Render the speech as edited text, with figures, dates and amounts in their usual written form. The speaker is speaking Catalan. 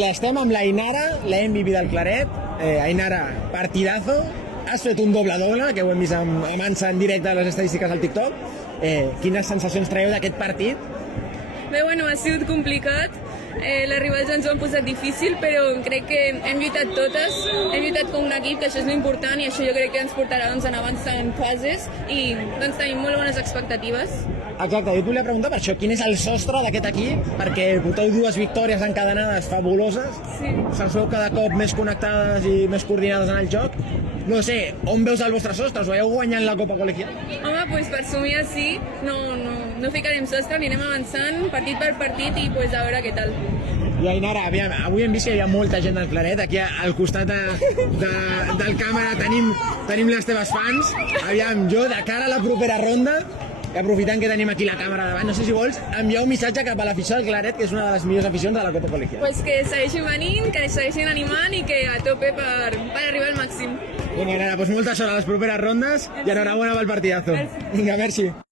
Estem amb l'Ainara, la MVP del Claret. Ainara, partidazo. Has fet un doble-doble, que ho hem vist amb Ansa en directe a les estadístiques al TikTok. Quines sensacions traieu d'aquest partit? Bé, bueno, ha sigut complicat. Les rivals ens ho han posat difícil, però crec que hem lluitat totes, hem lluitat com un equip, que això és l'important, i això jo crec que ens portarà en avançar en fases, i tenim molt bones expectatives. Exacte, jo et volia preguntar per això, quin és el sostre d'aquest equip? Perquè porteu 2 victòries encadenades fabuloses, Sí. us veu cada cop més connectades i més coordinades en el joc. No sé, on veus el vostre sostre? Us veieu guanyant la Copa Col·legial? Home, doncs per somiar sí, no ficarem sostre, anirem avançant partit per partit i pues, a veure què tal. I Ainara, aviam, avui hem vist que hi ha molta gent del Claret, aquí al costat del càmera tenim les teves fans. Aviam, jo de cara a la propera ronda, i aprofitant que tenim aquí la càmera davant, no sé si vols enviar un missatge cap a l'afició del Claret, que és una de les millors aficions de la Copa Col·legial. Pues que segueixin venint, que segueixin animant i que a tope per arribar al màxim. Vinga, Ainara, doncs molta sort a les properes rondes i enhorabona pel partidazo. Vinga, merci.